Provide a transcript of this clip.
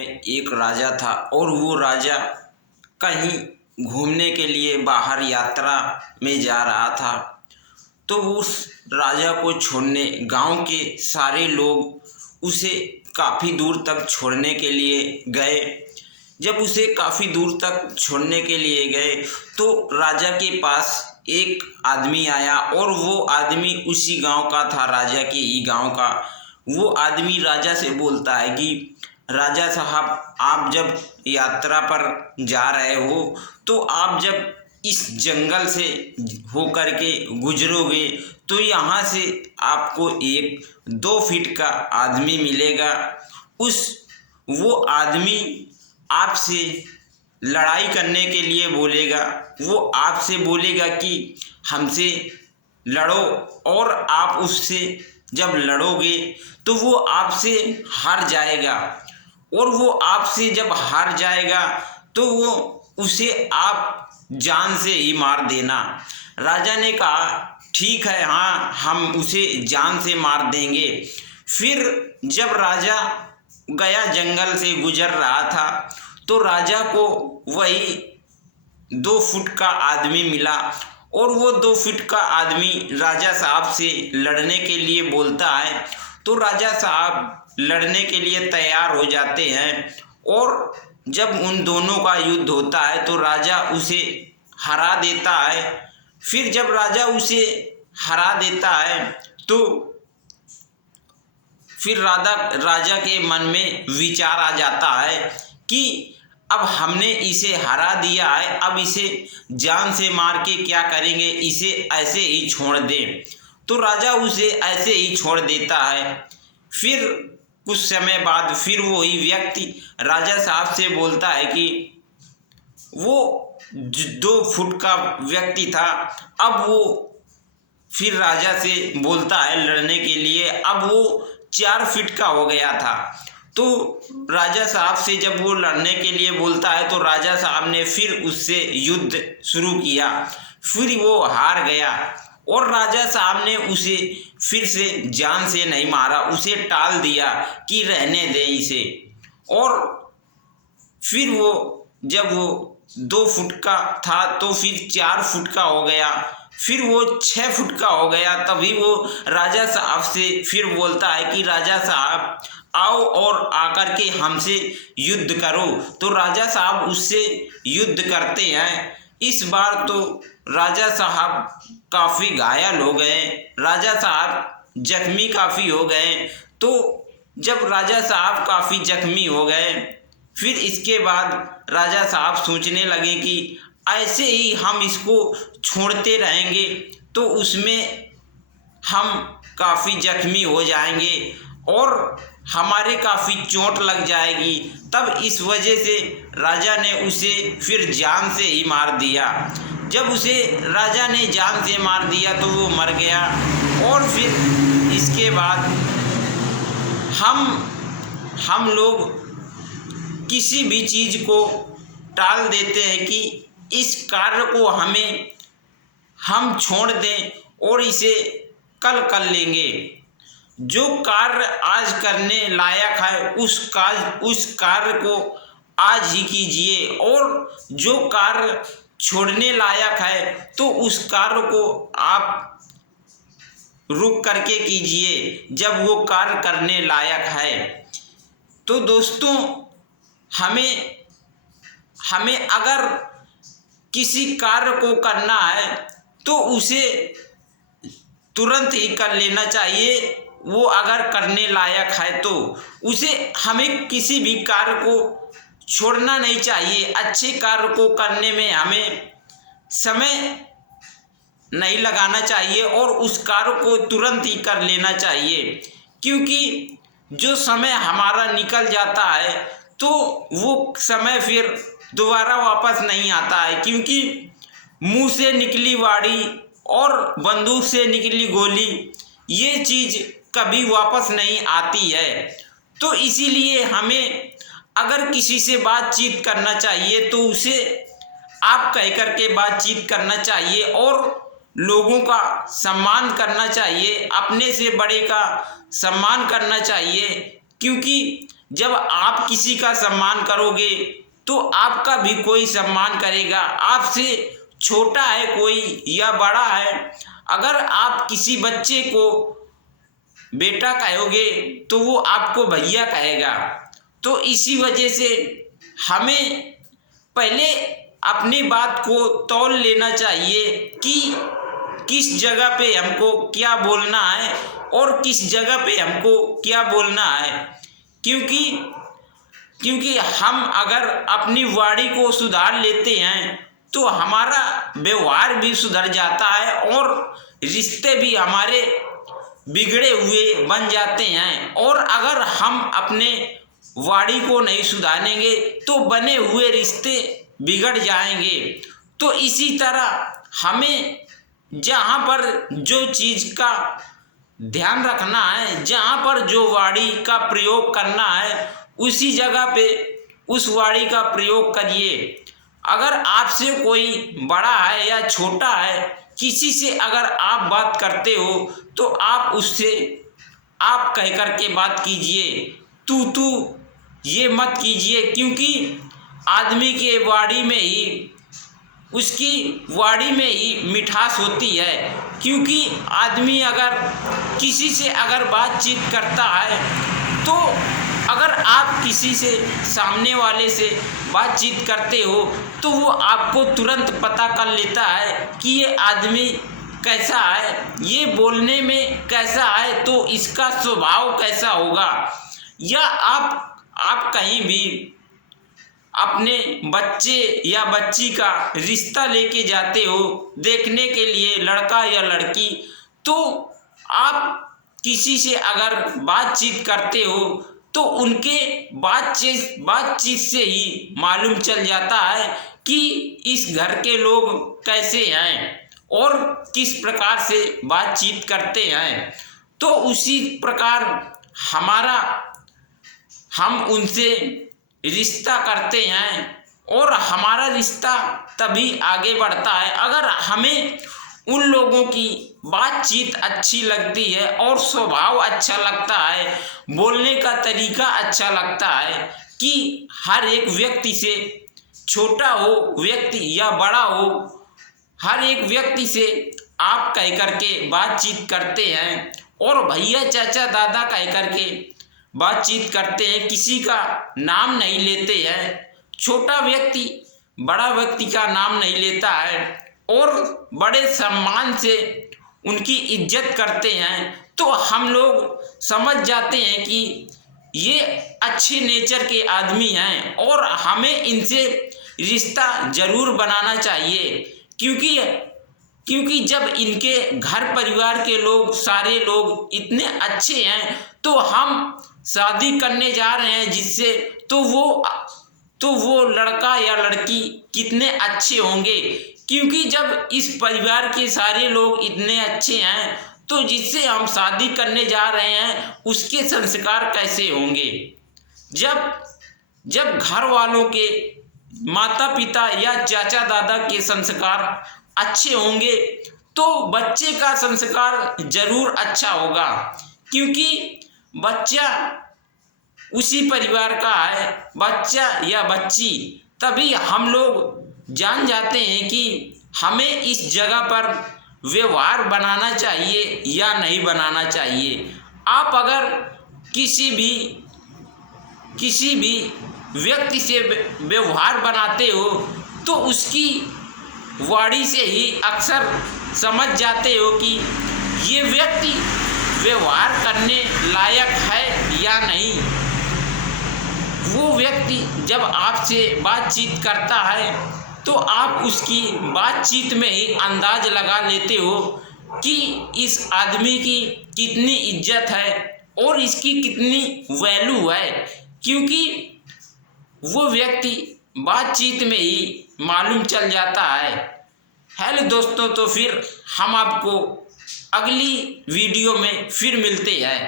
में एक राजा था और वो राजा कहीं घूमने के लिए बाहर यात्रा में जा रहा था। तो उस राजा को छोड़ने गांव के सारे लोग उसे काफ़ी दूर तक छोड़ने के लिए गए। जब उसे काफ़ी दूर तक छोड़ने के लिए गए तो राजा के पास एक आदमी आया और वो आदमी उसी गांव का था, राजा के ही गांव का। वो आदमी राजा से बोलता है कि राजा साहब, आप जब यात्रा पर जा रहे हो तो आप जब इस जंगल से होकर के गुजरोगे तो यहाँ से आपको एक 2 फीट का आदमी मिलेगा। वो आदमी आपसे लड़ाई करने के लिए बोलेगा। वो आपसे बोलेगा कि हमसे लड़ो, और आप उससे जब लड़ोगे तो वो आपसे हार जाएगा, और वो आपसे जब हार जाएगा तो उसे आप जान से ही मार देना। राजा ने कहा ठीक है, हाँ हम उसे जान से मार देंगे। फिर जब राजा गया, जंगल से गुजर रहा था, तो राजा को वही 2 फुट का आदमी मिला और वो 2 फुट का आदमी राजा साहब से लड़ने के लिए बोलता है। तो राजा साहब लड़ने के लिए तैयार हो जाते हैं और जब उन दोनों का युद्ध होता है तो राजा उसे हरा देता है। फिर जब राजा उसे हरा देता है तो फिर राजा के मन में विचार आ जाता है कि अब हमने इसे हरा दिया है, अब इसे जान से मार के क्या करेंगे, इसे ऐसे ही छोड़ दें। तो राजा उसे ऐसे ही छोड़ देता है। फिर कुछ समय बाद फिर वही व्यक्ति राजा साहब से बोलता है कि वो 2 फुट का व्यक्ति था, अब वो फिर राजा से बोलता है लड़ने के लिए, अब वो 4 फीट का हो गया था। तो राजा साहब से जब वो लड़ने के लिए बोलता है तो राजा साहब ने फिर उससे युद्ध शुरू किया। फिर वो हार गया और राजा साहब ने उसे फिर से जान से नहीं मारा, उसे टाल दिया कि रहने दे इसे। और फिर जब वो 2 फुट का था तो फिर 4 फुट का हो गया, फिर वो 6 फुट का हो गया। तभी वो राजा साहब से फिर बोलता है कि राजा साहब आओ और आकर के हमसे युद्ध करो। तो राजा साहब उससे युद्ध करते हैं। इस बार तो राजा साहब काफ़ी घायल हो गए, राजा साहब जख्मी काफ़ी हो गए। तो जब राजा साहब काफ़ी जख्मी हो गए, फिर इसके बाद राजा साहब सोचने लगे कि ऐसे ही हम इसको छोड़ते रहेंगे तो उसमें हम काफ़ी जख्मी हो जाएंगे और हमारे काफ़ी चोट लग जाएगी। तब इस वजह से राजा ने उसे फिर जान से ही मार दिया। जब उसे राजा ने जान से मार दिया तो वो मर गया। और फिर इसके बाद हम लोग किसी भी चीज़ को टाल देते हैं कि इस कार्य को हम छोड़ दें और इसे कल कर लेंगे। जो कार्य आज करने लायक है उस कार्य को आज ही कीजिए, और जो कार्य छोड़ने लायक है तो उस कार्य को आप रुक करके कीजिए जब वो कार्य करने लायक है। तो दोस्तों, हमें अगर किसी कार्य को करना है तो उसे तुरंत ही कर लेना चाहिए। वो अगर करने लायक है तो हमें किसी भी कार्य को छोड़ना नहीं चाहिए। अच्छे कार्य को करने में हमें समय नहीं लगाना चाहिए और उस कार्य को तुरंत ही कर लेना चाहिए, क्योंकि जो समय हमारा निकल जाता है तो वो समय फिर दोबारा वापस नहीं आता है। क्योंकि मुंह से निकली वाड़ी और बंदूक से निकली गोली, ये चीज़ कभी वापस नहीं आती है। तो इसीलिए हमें अगर किसी से बातचीत करना चाहिए तो उसे आप कह कर के बातचीत करना चाहिए और लोगों का सम्मान करना चाहिए, अपने से बड़े का सम्मान करना चाहिए। क्योंकि जब आप किसी का सम्मान करोगे तो आपका भी कोई सम्मान करेगा। आपसे छोटा है कोई या बड़ा है, अगर आप किसी बच्चे को बेटा कहोगे तो वो आपको भैया कहेगा। तो इसी वजह से हमें पहले अपनी बात को तौल लेना चाहिए कि किस जगह पे हमको क्या बोलना है और किस जगह पे हमको क्या बोलना है। क्योंकि हम अगर अपनी वाणी को सुधार लेते हैं तो हमारा व्यवहार भी सुधर जाता है और रिश्ते भी हमारे बिगड़े हुए बन जाते हैं। और अगर हम अपने वाणी को नहीं सुधारेंगे तो बने हुए रिश्ते बिगड़ जाएंगे। तो इसी तरह हमें जहाँ पर जो चीज़ का ध्यान रखना है, जहाँ पर जो वाणी का प्रयोग करना है, उसी जगह पे उस वाणी का प्रयोग करिए। अगर आपसे कोई बड़ा है या छोटा है, किसी से अगर आप बात करते हो तो आप उससे आप कह कर के बात कीजिए, तू ये मत कीजिए। क्योंकि आदमी के वाणी में ही, उसकी वाणी में ही मिठास होती है। क्योंकि आदमी अगर किसी से अगर बातचीत करता है तो अगर आप किसी से सामने वाले से बातचीत करते हो तो वो आपको तुरंत पता कर लेता है कि ये आदमी कैसा है, ये बोलने में कैसा है, तो इसका स्वभाव कैसा होगा। या आप कहीं भी अपने बच्चे या बच्ची का रिश्ता लेके जाते हो देखने के लिए, लड़का या लड़की, तो आप किसी से अगर बातचीत करते हो तो उनके बातचीत से ही मालूम चल जाता है कि इस घर के लोग कैसे हैं और किस प्रकार से बातचीत करते हैं। तो उसी प्रकार हम उनसे रिश्ता करते हैं और हमारा रिश्ता तभी आगे बढ़ता है अगर हमें उन लोगों की बातचीत अच्छी लगती है और स्वभाव अच्छा लगता है, बोलने का तरीका अच्छा लगता है। कि हर एक व्यक्ति से, छोटा हो व्यक्ति या बड़ा हो, हर एक व्यक्ति से आप कह करके बातचीत करते हैं और भैया चाचा दादा कह करके बातचीत करते हैं, किसी का नाम नहीं लेते हैं। छोटा व्यक्ति बड़ा व्यक्ति का नाम नहीं लेता है और बड़े सम्मान से उनकी इज्जत करते हैं। तो हम लोग समझ जाते हैं कि ये अच्छे नेचर के आदमी हैं और हमें इनसे रिश्ता जरूर बनाना चाहिए। क्योंकि जब इनके घर परिवार के लोग, सारे लोग इतने अच्छे हैं तो हम शादी करने जा रहे हैं जिससे, तो वो लड़का या लड़की कितने अच्छे होंगे। क्योंकि जब इस परिवार के सारे लोग इतने अच्छे हैं तो जिससे हम शादी करने जा रहे हैं उसके संस्कार कैसे होंगे। जब घर वालों के माता पिता या चाचा दादा के संस्कार अच्छे होंगे तो बच्चे का संस्कार जरूर अच्छा होगा। क्योंकि बच्चा उसी परिवार का है, बच्चा या बच्ची, तभी हम लोग जान जाते हैं कि हमें इस जगह पर व्यवहार बनाना चाहिए या नहीं बनाना चाहिए। आप अगर किसी भी व्यक्ति से व्यवहार बनाते हो तो उसकी वाणी से ही अक्सर समझ जाते हो कि ये व्यक्ति व्यवहार करने लायक है या नहीं। वो व्यक्ति जब आपसे बातचीत करता है तो आप उसकी बातचीत में ही अंदाज लगा लेते हो कि इस आदमी की कितनी इज्जत है और इसकी कितनी वैल्यू है। क्योंकि वो व्यक्ति बातचीत में ही मालूम चल जाता है। हेलो दोस्तों, तो फिर हम आपको अगली वीडियो में फिर मिलते हैं।